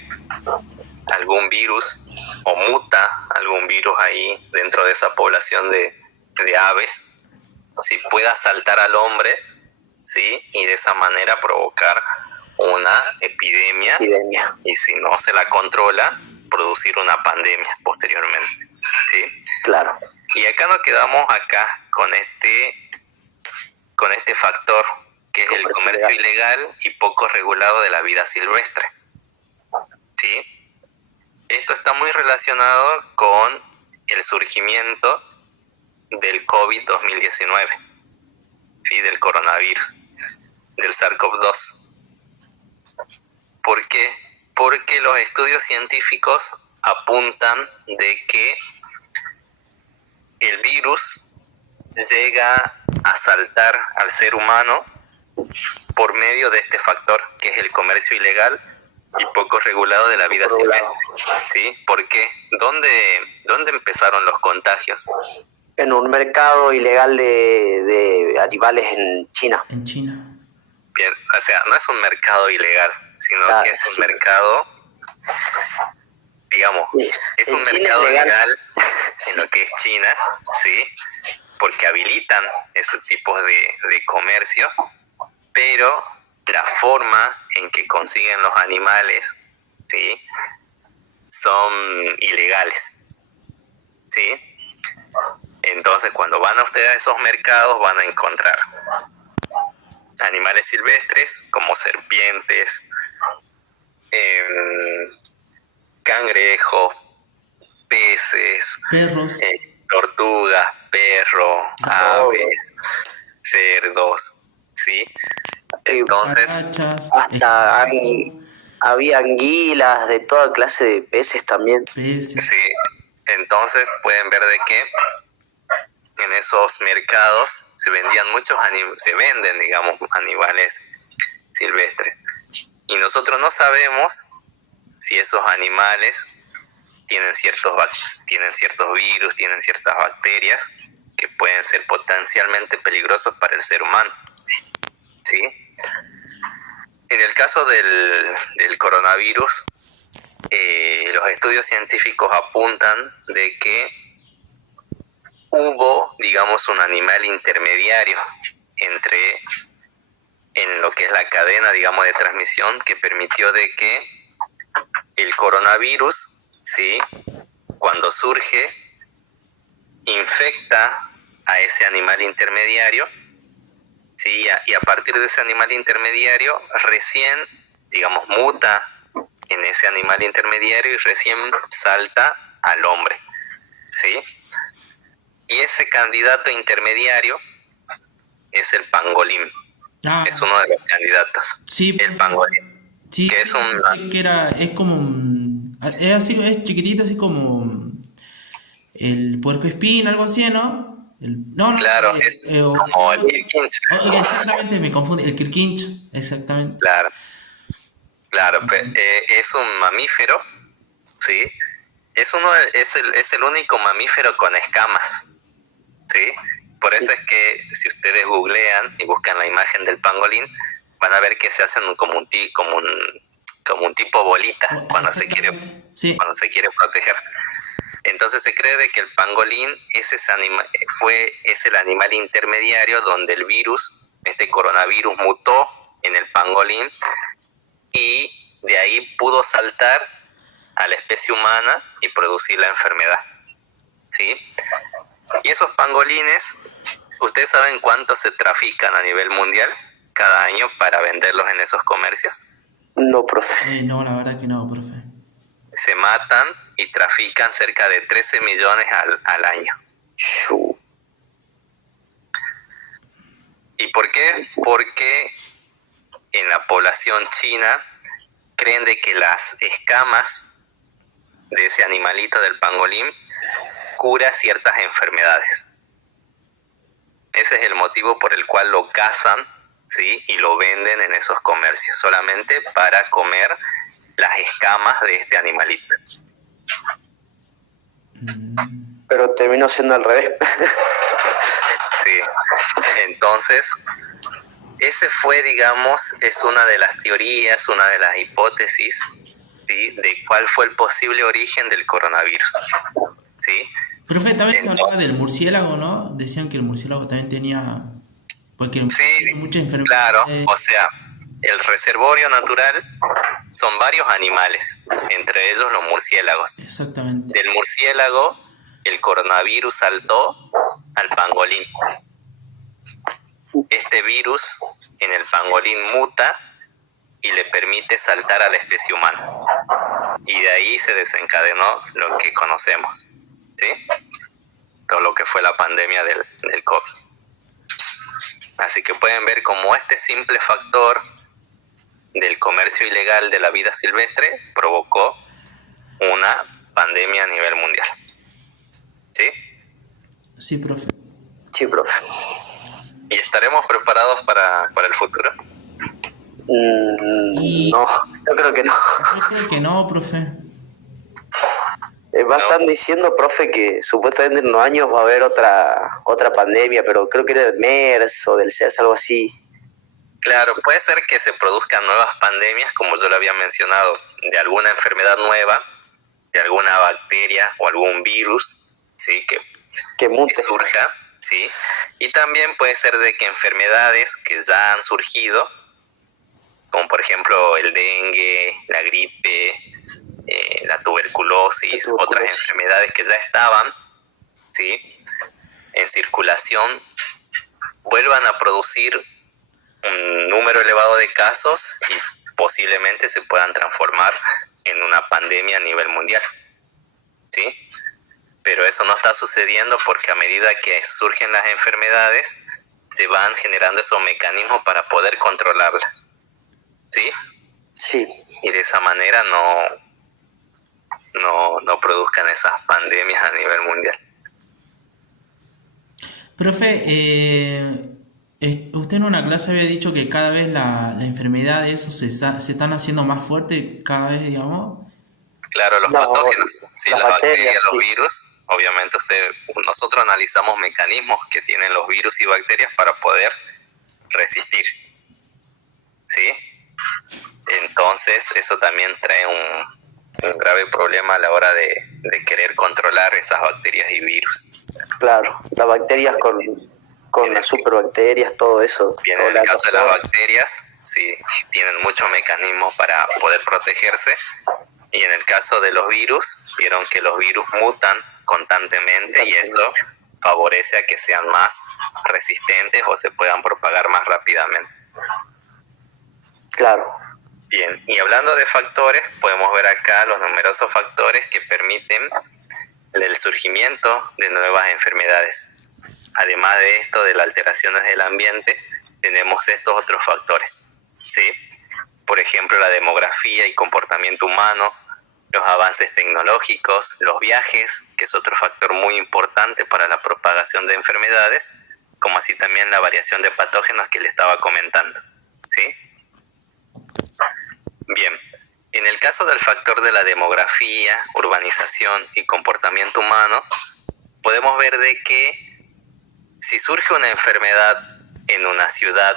algún virus o muta algún virus ahí dentro de esa población de aves, si pueda saltar al hombre, sí, y de esa manera provocar una epidemia. Y si no se la controla, producir una pandemia posteriormente, sí. Claro. Y acá nos quedamos con este factor que es el comercio ilegal y poco regulado de la vida silvestre, ¿sí? Esto está muy relacionado con el surgimiento del COVID-2019, ¿sí? Del coronavirus, del SARS-CoV-2. ¿Por qué? Porque los estudios científicos apuntan de que el virus llega a saltar al ser humano por medio de este factor, que es el comercio ilegal y poco regulado de la vida silvestre. ¿Sí? ¿Por qué? ¿Dónde empezaron los contagios? En un mercado ilegal de animales en China. En China. Bien, o sea, no es un mercado ilegal, sino que es un mercado, digamos, es un mercado legal en lo que es China, ¿sí? Porque habilitan ese tipo de comercio, pero la forma en que consiguen los animales, ¿sí? Son ilegales, ¿sí? Entonces, cuando van a ustedes a esos mercados, van a encontrar animales silvestres como serpientes, cangrejos, peces, perros, tortugas, perros, aves, cerdos, ¿sí? Entonces, hasta había anguilas, de toda clase de peces también. Sí, entonces pueden ver de que en esos mercados se venden, digamos, animales silvestres. Y nosotros no sabemos si esos animales tienen ciertos virus, tienen ciertas bacterias que pueden ser potencialmente peligrosos para el ser humano, ¿sí? En el caso del coronavirus, los estudios científicos apuntan de que hubo, digamos, un animal intermediario en lo que es la cadena, digamos, de transmisión, que permitió de que el coronavirus, ¿sí?, cuando surge, infecta a ese animal intermediario, ¿sí? Y a partir de ese animal intermediario, recién, digamos, muta en ese animal intermediario y recién salta al hombre, ¿sí? Y ese candidato intermediario es el pangolín. Es uno de los candidatos. Sí, el pangolín. Sí, que es es como es así, es chiquitito, así como el puercoespín, algo así, ¿no? Claro, es como el quirquincho. Exactamente, me confunde, el quirquincho, exactamente. Claro, es un mamífero, ¿sí? Es el único mamífero con escamas, ¿sí? Por eso es que si ustedes googlean y buscan la imagen del pangolín, van a ver que se hacen como un tipo bolita cuando se quiere proteger. Entonces se cree de que el pangolín es el animal intermediario donde el virus, este coronavirus, mutó en el pangolín y de ahí pudo saltar a la especie humana y producir la enfermedad, ¿sí? Y esos pangolines ¿Ustedes saben cuánto se trafican a nivel mundial cada año para venderlos en esos comercios? No, profe. No, la verdad que no, profe. Se matan y trafican cerca de 13 millones al año. Chu. ¿Y por qué? Porque en la población china creen de que las escamas de ese animalito del pangolín cura ciertas enfermedades. Ese es el motivo por el cual lo cazan, ¿sí? Y lo venden en esos comercios, solamente para comer las escamas de este animalito. Pero terminó siendo al revés. Sí. Entonces, ese fue, digamos, es una de las teorías, una de las hipótesis, ¿sí? De cuál fue el posible origen del coronavirus, ¿sí? Profe, también se hablaba del murciélago, ¿no? Decían que el murciélago también tenía... Porque Sí, tiene muchas enfermedades. claro, o sea, el reservorio natural son varios animales, entre ellos los murciélagos. Exactamente. Del murciélago, el coronavirus saltó al pangolín. Este virus en el pangolín muta y le permite saltar a la especie humana. Y de ahí se desencadenó lo que conocemos, ¿sí? Todo lo que fue la pandemia del COVID. Así que pueden ver cómo este simple factor del comercio ilegal de la vida silvestre provocó una pandemia a nivel mundial. ¿Sí? Sí, profe. Sí, profe. ¿Y estaremos preparados para el futuro? No, yo creo que no. Yo creo que no, profe. Están diciendo, profe, que supuestamente en unos años va a haber otra pandemia, pero creo que era del MERS o del SARS, algo así. Claro, puede ser que se produzcan nuevas pandemias, como yo lo había mencionado, de alguna enfermedad nueva, de alguna bacteria o algún virus, ¿sí? Que mute. Que surja, ¿sí? Y también puede ser de que enfermedades que ya han surgido, como por ejemplo el dengue, la gripe, la tuberculosis, otras enfermedades que ya estaban, ¿sí? En circulación, vuelvan a producir un número elevado de casos y posiblemente se puedan transformar en una pandemia a nivel mundial, ¿sí? Pero eso no está sucediendo porque a medida que surgen las enfermedades se van generando esos mecanismos para poder controlarlas, ¿sí? Sí. Y de esa manera no produzcan esas pandemias a nivel mundial. Profe, usted en una clase había dicho que cada vez la enfermedad de eso se están haciendo más fuerte, cada vez, digamos. Claro, los patógenos, sí, las bacterias, sí. los virus. Obviamente nosotros analizamos mecanismos que tienen los virus y bacterias para poder resistir, ¿sí? Entonces eso también trae un grave problema a la hora de querer controlar esas bacterias y virus. Claro, las bacterias con las superbacterias, todo eso. Bien, en el caso de las bacterias, sí, tienen muchos mecanismos para poder protegerse. Y en el caso de los virus, vieron que los virus mutan constantemente y eso favorece a que sean más resistentes o se puedan propagar más rápidamente. Claro. Bien, y hablando de factores, podemos ver acá los numerosos factores que permiten el surgimiento de nuevas enfermedades. Además de esto, de las alteraciones del ambiente, tenemos estos otros factores, ¿sí? Por ejemplo, la demografía y comportamiento humano, los avances tecnológicos, los viajes, que es otro factor muy importante para la propagación de enfermedades, como así también la variación de patógenos que le estaba comentando, ¿sí? Bien, en el caso del factor de la demografía, urbanización y comportamiento humano, podemos ver de que si surge una enfermedad en una ciudad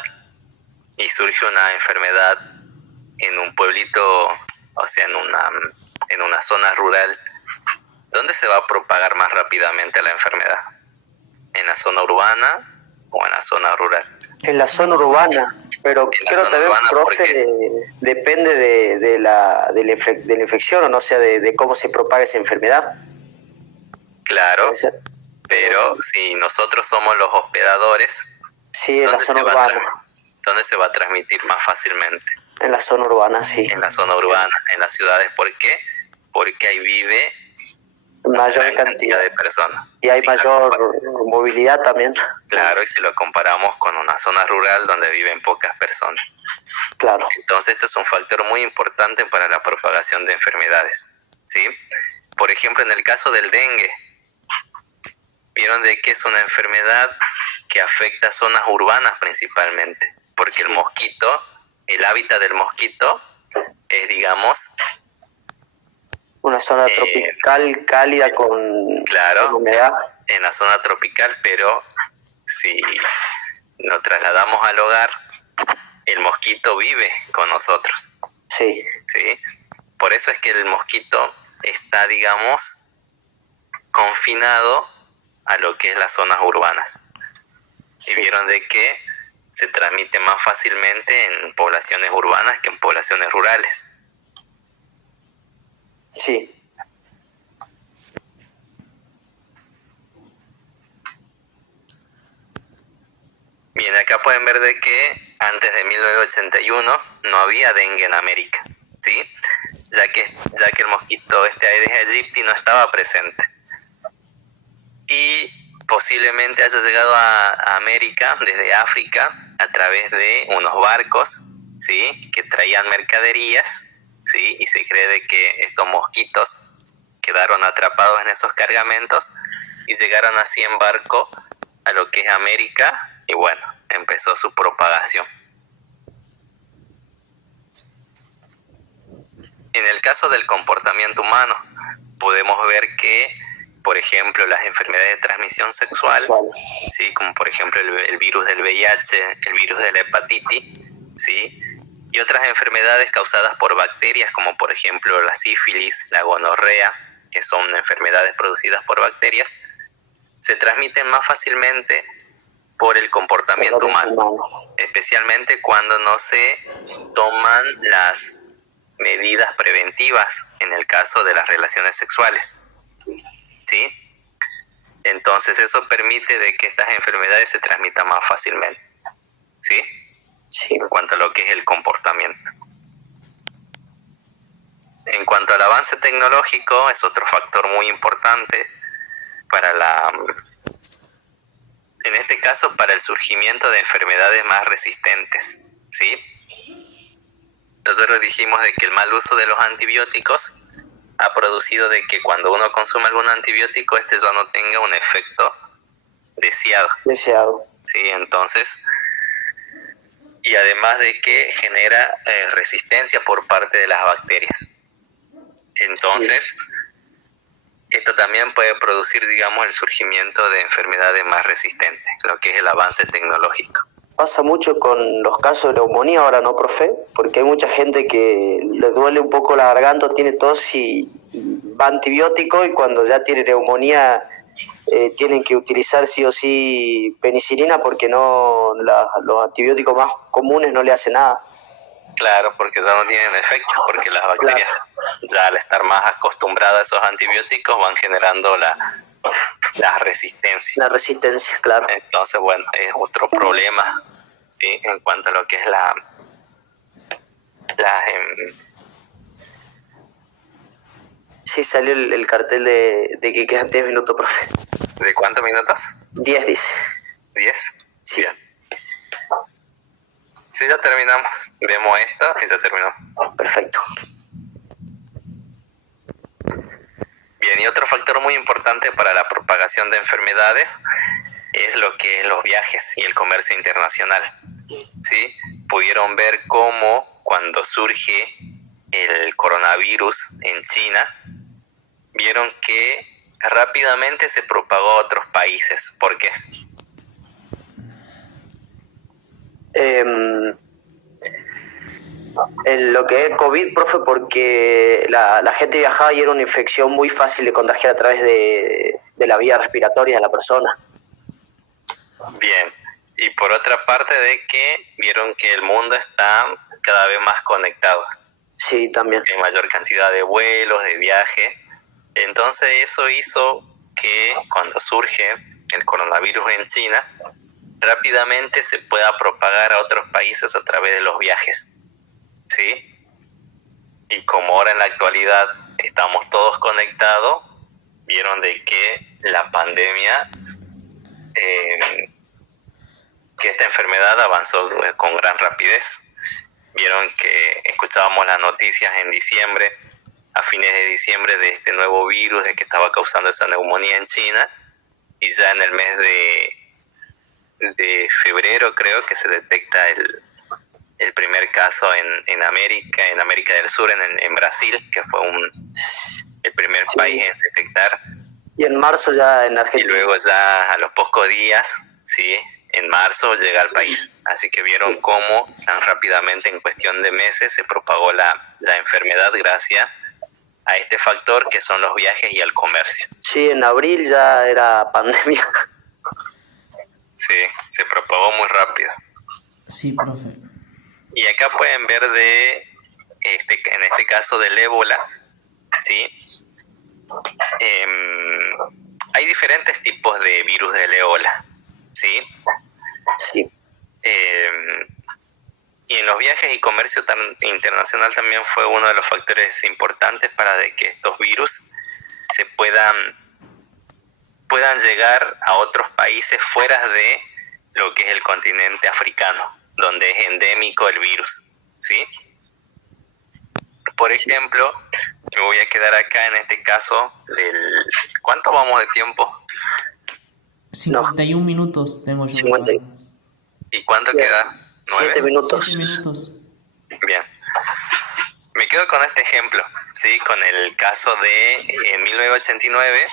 y surge una enfermedad en un pueblito, o sea, en una zona rural, ¿dónde se va a propagar más rápidamente la enfermedad? ¿En la zona urbana o en la zona rural? En la zona urbana, pero creo también, profe, depende de la infección, o no, o sea, de cómo se propaga esa enfermedad. Claro, Pero si nosotros somos los hospedadores, Sí, en la ¿dónde zona se va a urbana. ¿dónde se va a transmitir más fácilmente? En la zona urbana, sí. En la zona urbana, en las ciudades. ¿Por qué? Porque ahí vive Mayor gran cantidad de personas. Y hay Si la mayor compa- movilidad también. Claro, y si lo comparamos con una zona rural donde viven pocas personas. Claro. Entonces, esto es un factor muy importante para la propagación de enfermedades, ¿sí? Por ejemplo, en el caso del dengue, vieron de que es una enfermedad que afecta a zonas urbanas principalmente, porque el mosquito, el hábitat del mosquito es, digamos, Una zona tropical, cálida, con humedad. en la zona tropical, pero si nos trasladamos al hogar, el mosquito vive con nosotros. Sí. ¿Sí? Por eso es que el mosquito está, digamos, confinado a lo que es las zonas urbanas. Sí. Y vieron de que se transmite más fácilmente en poblaciones urbanas que en poblaciones rurales. Sí. Bien, acá pueden ver de que antes de 1981 no había dengue en América, ¿sí? Ya que el mosquito Aedes aegypti no estaba presente. Y posiblemente haya llegado a América desde África a través de unos barcos, ¿sí? Que traían mercaderías, ¿sí? Y se cree de que estos mosquitos quedaron atrapados en esos cargamentos y llegaron así en barco a lo que es América, y bueno, empezó su propagación. En el caso del comportamiento humano, podemos ver que, por ejemplo, las enfermedades de transmisión sexual, ¿sí? Como por ejemplo el virus del VIH, el virus de la hepatitis, ¿sí? Y otras enfermedades causadas por bacterias, como por ejemplo la sífilis, la gonorrea, que son enfermedades producidas por bacterias, se transmiten más fácilmente por el comportamiento humano, especialmente cuando no se toman las medidas preventivas en el caso de las relaciones sexuales, ¿sí? Entonces eso permite de que estas enfermedades se transmitan más fácilmente, ¿sí? Sí. En cuanto a lo que es el comportamiento. En cuanto al avance tecnológico, es otro factor muy importante para en este caso, para el surgimiento de enfermedades más resistentes, ¿sí? Nosotros dijimos de que el mal uso de los antibióticos ha producido de que cuando uno consume algún antibiótico, este ya no tenga un efecto deseado. Sí, entonces, y además de que genera resistencia por parte de las bacterias. Entonces, esto también puede producir, digamos, el surgimiento de enfermedades más resistentes, lo que es el avance tecnológico. Pasa mucho con los casos de neumonía ahora, ¿no, profe? Porque hay mucha gente que le duele un poco la garganta, tiene tos y va antibiótico, y cuando ya tiene neumonía tienen que utilizar sí o sí penicilina, porque los antibióticos más comunes no le hacen nada. Claro, porque ya no tienen efecto, porque las bacterias ya al estar más acostumbradas a esos antibióticos van generando la resistencia. La resistencia, claro. Entonces, bueno, es otro problema, ¿sí? En cuanto a lo que es Sí, salió el cartel de que quedan 10 minutos, profe. ¿De cuántos minutos? 10 dice. ¿10? Sí. Bien. Sí, ya terminamos. Vemos esto y ya terminamos. Perfecto. Bien, y otro factor muy importante para la propagación de enfermedades es lo que es los viajes y el comercio internacional, ¿sí? Pudieron ver cómo cuando surge el coronavirus en China, vieron que rápidamente se propagó a otros países. ¿Por qué? Lo que es COVID, profe, porque la gente viajaba y era una infección muy fácil de contagiar a través de la vía respiratoria de la persona. Bien, y por otra parte de que vieron que el mundo está cada vez más conectado. Sí, también. Hay mayor cantidad de vuelos, de viajes. Entonces eso hizo que cuando surge el coronavirus en China, rápidamente se pueda propagar a otros países a través de los viajes, ¿sí? Y como ahora en la actualidad estamos todos conectados, vieron de que la pandemia, que esta enfermedad avanzó con gran rapidez. Vieron que escuchábamos las noticias en diciembre, a fines de diciembre, de este nuevo virus de que estaba causando esa neumonía en China, y ya en el mes de febrero creo que se detecta el primer caso en América del Sur, en Brasil, que fue el primer país en detectar. Y en marzo ya en Argentina. Y luego ya a los pocos días, sí, en marzo llega al país. Así que vieron cómo tan rápidamente, en cuestión de meses, se propagó la enfermedad gracias a este factor que son los viajes y el comercio. Sí, en abril ya era pandemia. Sí, se propagó muy rápido. Sí, profe. Y acá pueden ver en este caso del ébola, ¿sí? Hay diferentes tipos de virus del ébola, ¿sí? Sí. Y en los viajes y comercio internacional también fue uno de los factores importantes para de que estos virus se puedan llegar a otros países fuera de lo que es el continente africano, donde es endémico el virus, ¿sí? Por ejemplo, me voy a quedar acá en este caso ¿cuánto vamos de tiempo? 51 minutos tengo yo. 50. ¿Y cuánto queda? 7 minutos. 7 minutos. Bien. Me quedo con este ejemplo, ¿sí? Con el caso de en 1989,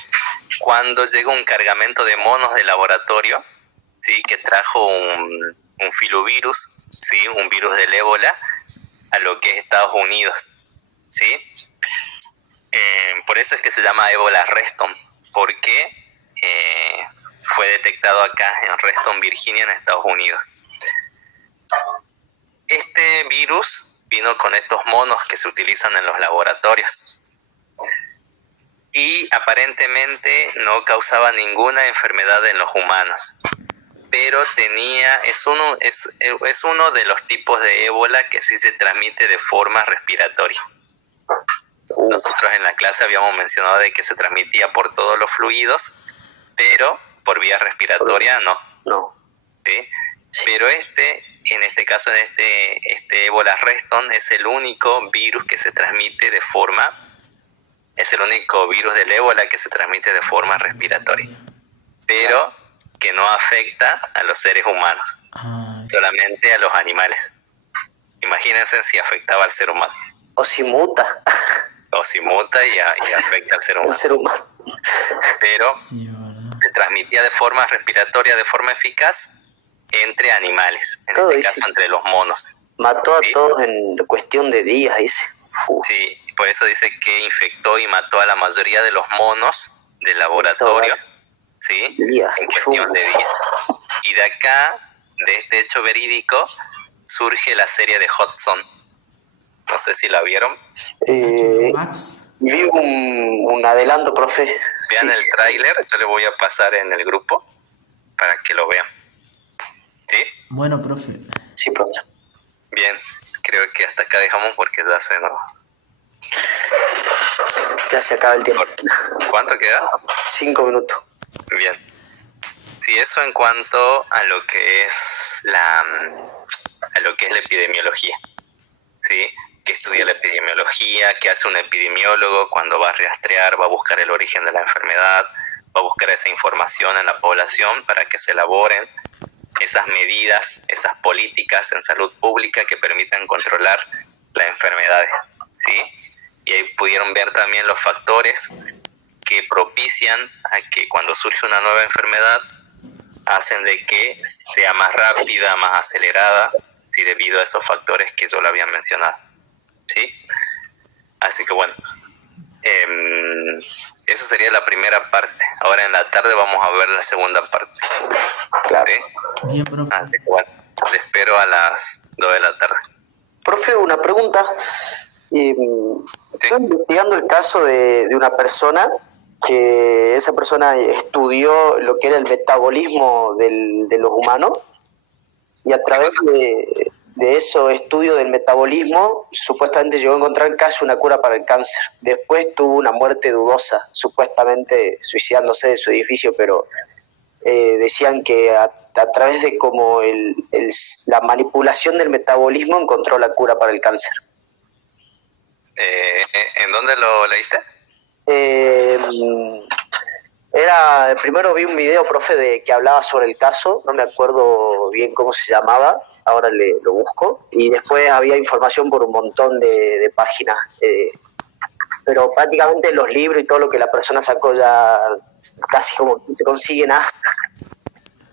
cuando llegó un cargamento de monos de laboratorio, ¿sí? Que trajo un filovirus, ¿sí? Un virus del ébola a lo que es Estados Unidos, ¿sí? Por eso es que se llama ébola Reston, porque fue detectado acá en Reston, Virginia, en Estados Unidos. Este virus vino con estos monos que se utilizan en los laboratorios y aparentemente no causaba ninguna enfermedad en los humanos, pero es uno de los tipos de ébola que sí se transmite de forma respiratoria. Nosotros en la clase habíamos mencionado de que se transmitía por todos los fluidos, pero por vía respiratoria no. ¿Sí? Pero en este caso, este ébola Reston es el único virus que se transmite es el único virus del ébola que se transmite de forma respiratoria, pero que no afecta a los seres humanos, solamente a los animales. Imagínense si afectaba al ser humano. O si muta. O si muta y afecta al ser humano. El ser humano. Pero Sí, se transmitía de forma respiratoria, de forma eficaz, entre animales, en Todo este dice. caso entre los monos. Mató a ¿Sí? todos en cuestión de días, dice. Sí, por eso dice que infectó y mató a la mayoría de los monos del laboratorio, ¿sí? Días, En cuestión de días. Y de acá, de este hecho verídico, surge la serie de Hudson. No sé si la vieron. Max. Vi un adelanto, profe. Vean Sí. el tráiler, yo le voy a pasar en el grupo para que lo vean. ¿Sí? Bueno, profe. Sí, profe. Bien, creo que hasta acá dejamos porque ya se nos... Ya se acaba el tiempo. ¿Cuánto queda? 5 minutos. Bien. Sí, eso en cuanto a lo que es la epidemiología. ¿Sí? Que estudia la epidemiología, que hace un epidemiólogo cuando va a rastrear, va a buscar el origen de la enfermedad, va a buscar esa información en la población para que se elaboren esas medidas, esas políticas en salud pública que permitan controlar las enfermedades, ¿sí? Y ahí pudieron ver también los factores que propician a que cuando surge una nueva enfermedad hacen de que sea más rápida, más acelerada, ¿sí? Debido a esos factores que yo lo había mencionado, ¿sí? Así que bueno, eso sería la primera parte. Ahora en la tarde vamos a ver la segunda parte. Claro. ¿Sí? Bien, profe. Así que bueno, te espero a las 2 de la tarde. Profe, una pregunta. Sí. Estoy investigando el caso de una persona que esa persona estudió lo que era el metabolismo de los humanos y a través de eso estudio del metabolismo supuestamente llegó a encontrar casi una cura para el cáncer. Después tuvo una muerte dudosa, supuestamente suicidándose de su edificio, pero decían que a través de como la manipulación del metabolismo encontró la cura para el cáncer. ¿En dónde lo leíste? Primero vi un video, profe, que hablaba sobre el caso, no me acuerdo bien cómo se llamaba, ahora lo busco, y después había información por un montón de páginas, pero prácticamente los libros y todo lo que la persona sacó ya casi como se consigue nada.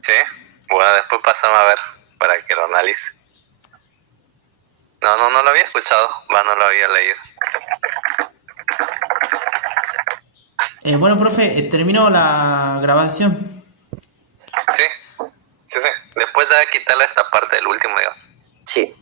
Sí, bueno, después pásame a ver para que lo analice. No lo había escuchado, no lo había leído. Bueno, profe, terminó la grabación. Sí. Después ya quitarle esta parte del último, digamos. Sí.